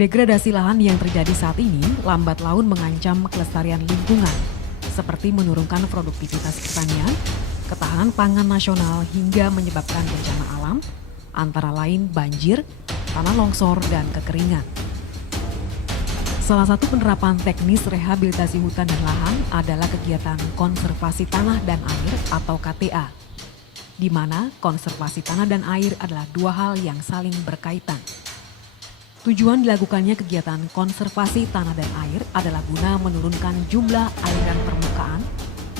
Degradasi lahan yang terjadi saat ini lambat laun mengancam kelestarian lingkungan, seperti menurunkan produktivitas pertanian, ketahanan pangan nasional hingga menyebabkan bencana alam, antara lain banjir, tanah longsor, dan kekeringan. Salah satu penerapan teknis rehabilitasi hutan dan lahan adalah kegiatan konservasi tanah dan air atau KTA, di mana konservasi tanah dan air adalah dua hal yang saling berkaitan. Tujuan dilakukannya kegiatan konservasi tanah dan air adalah guna menurunkan jumlah aliran permukaan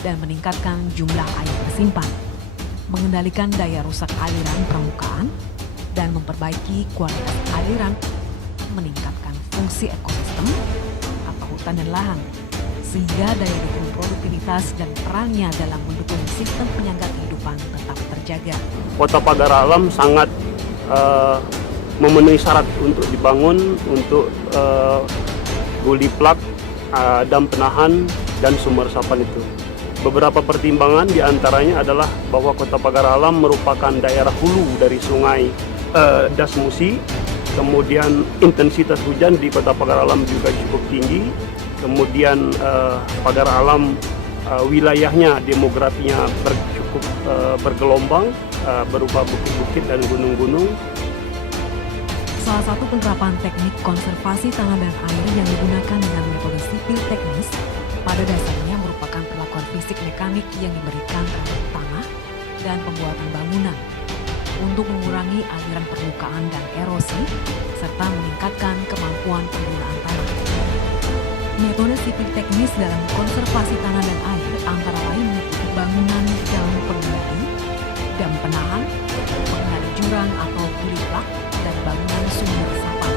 dan meningkatkan jumlah air tersimpan, mengendalikan daya rusak aliran permukaan, dan memperbaiki kualitas aliran, meningkatkan fungsi ekosistem atau hutan dan lahan, sehingga daya dukung produktivitas dan perannya dalam mendukung sistem penyangga kehidupan tetap terjaga. Kota Pagar Alam sangat memenuhi syarat untuk dibangun untuk guli plak, dam penahan, dan sumber resapan itu. Beberapa pertimbangan diantaranya adalah bahwa Kota Pagar Alam merupakan daerah hulu dari sungai Das Musi, kemudian intensitas hujan di Kota Pagar Alam juga cukup tinggi, kemudian Pagar Alam wilayahnya, demografinya cukup bergelombang, berupa bukit-bukit dan gunung-gunung. Salah satu penerapan teknik konservasi tanah dan air yang digunakan dengan metode sipil teknis pada dasarnya merupakan perlakuan fisik mekanik yang diberikan terhadap tanah dan pembuatan bangunan untuk mengurangi aliran permukaan dan erosi serta meningkatkan kemampuan penggunaan tanah. Metode sipil teknis dalam konservasi tanah dan air antara lain meliputi bangunan dalam pengendali, dam penahan, pengendali jurang atau guli plak, dan bangunan sumber resapan.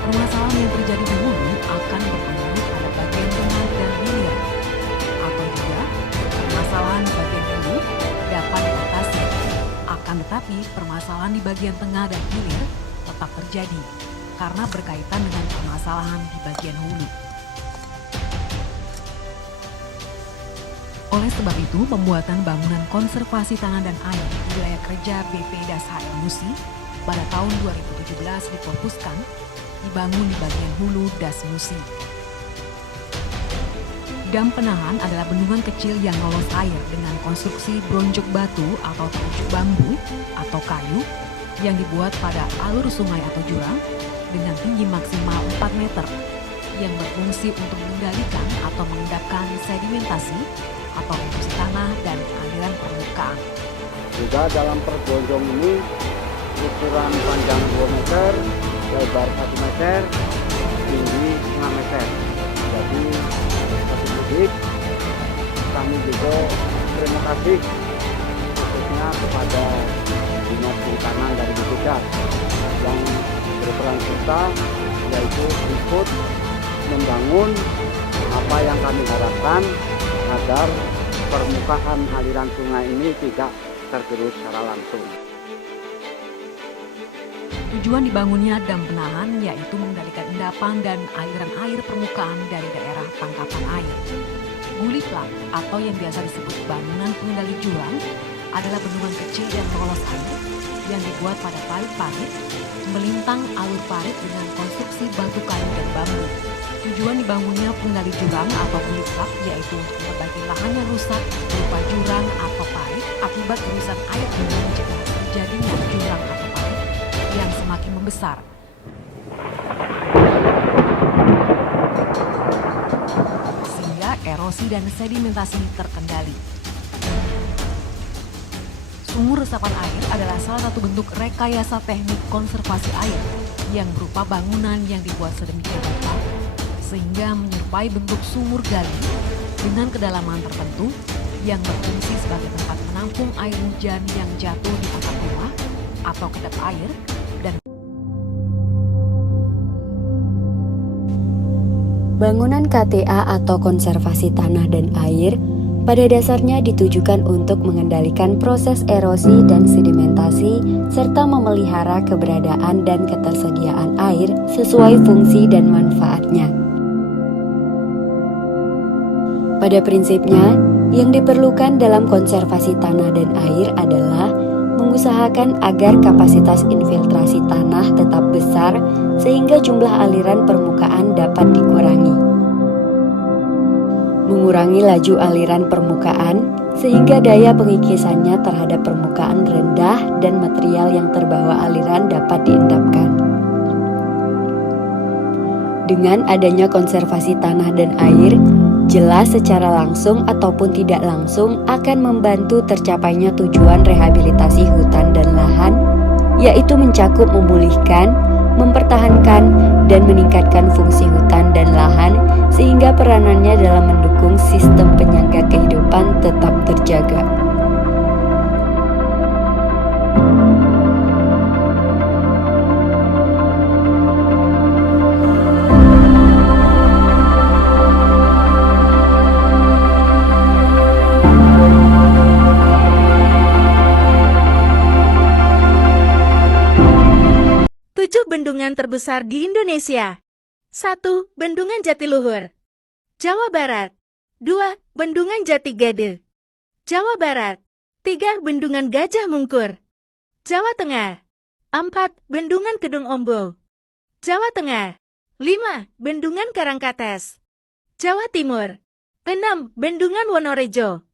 Permasalahan yang terjadi di hulu akan berpengaruh pada bagian tengah dan hilir, atau juga permasalahan di bagian hulu dapat diatasi. Akan tetapi permasalahan di bagian tengah dan hilir tetap terjadi karena berkaitan dengan permasalahan di bagian hulu. Oleh sebab itu, pembuatan bangunan konservasi tanah dan air di wilayah kerja BP Das HL Musi pada tahun 2017 difokuskan dibangun di bagian hulu Das Musi. Dam penahan adalah bendungan kecil yang lolos air dengan konstruksi bronjok batu atau terucuk bambu atau kayu yang dibuat pada alur sungai atau jurang dengan tinggi maksimal 4 meter yang berfungsi untuk mengendalikan atau mengendapkan sedimentasi atau erupsi tanah dan aliran permukaan. Juga dalam pergonjong ini ukuran panjang 2 meter, lebar 1 meter, tinggi 5 meter. Jadi satu mudik kami juga terima kasih khususnya kepada Dinas Kehutanan dari Bukit yang berperan serta yaitu ikut membangun apa yang kami harapkan agar permukaan aliran sungai ini tidak tergerus secara langsung. Tujuan dibangunnya dam penahan yaitu mengendalikan endapan dan aliran air permukaan dari daerah tangkapan air. Guli plak atau yang biasa disebut bangunan pengendali jurang adalah bendungan kecil yang lolos air yang dibuat pada parit-parit melintang alur parit dengan konstruksi batu kayu dan bambu. Tujuan dibangunnya pengendali jurang atau guli plak yaitu untuk memperbaiki lahan yang rusak berupa jurang atau parit akibat urusan air dengan mencegah terjadinya jurang atau parit yang semakin membesar. Sehingga erosi dan sedimentasi terkendali. Sumur resapan air adalah salah satu bentuk rekayasa teknik konservasi air yang berupa bangunan yang dibuat sedemikian rupa sehingga menyerupai bentuk sumur gali dengan kedalaman tertentu yang berfungsi sebagai tempat menampung air hujan yang jatuh di atap rumah atau kedap air dan bangunan KTA atau konservasi tanah dan air pada dasarnya ditujukan untuk mengendalikan proses erosi dan sedimentasi serta memelihara keberadaan dan ketersediaan air sesuai fungsi dan manfaatnya. Pada prinsipnya, yang diperlukan dalam konservasi tanah dan air adalah mengusahakan agar kapasitas infiltrasi tanah tetap besar sehingga jumlah aliran permukaan dapat dikurangi. Mengurangi laju aliran permukaan sehingga daya pengikisannya terhadap permukaan rendah dan material yang terbawa aliran dapat diendapkan. Dengan adanya konservasi tanah dan air, jelas secara langsung ataupun tidak langsung akan membantu tercapainya tujuan rehabilitasi hutan dan lahan, yaitu mencakup memulihkan, mempertahankan, dan meningkatkan fungsi hutan dan lahan sehingga peranannya dalam mendukung sistem penyangga kehidupan tetap terjaga. Bendungan terbesar di Indonesia. 1. Bendungan Jatiluhur, Jawa Barat. 2. Bendungan Jatigede, Jawa Barat. 3. Bendungan Gajah Mungkur, Jawa Tengah. 4. Bendungan Kedung Ombo, Jawa Tengah. 5. Bendungan Karangkates, Jawa Timur. 6. Bendungan Wonorejo,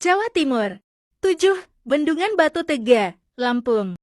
Jawa Timur. 7. Bendungan Batu Tega, Lampung.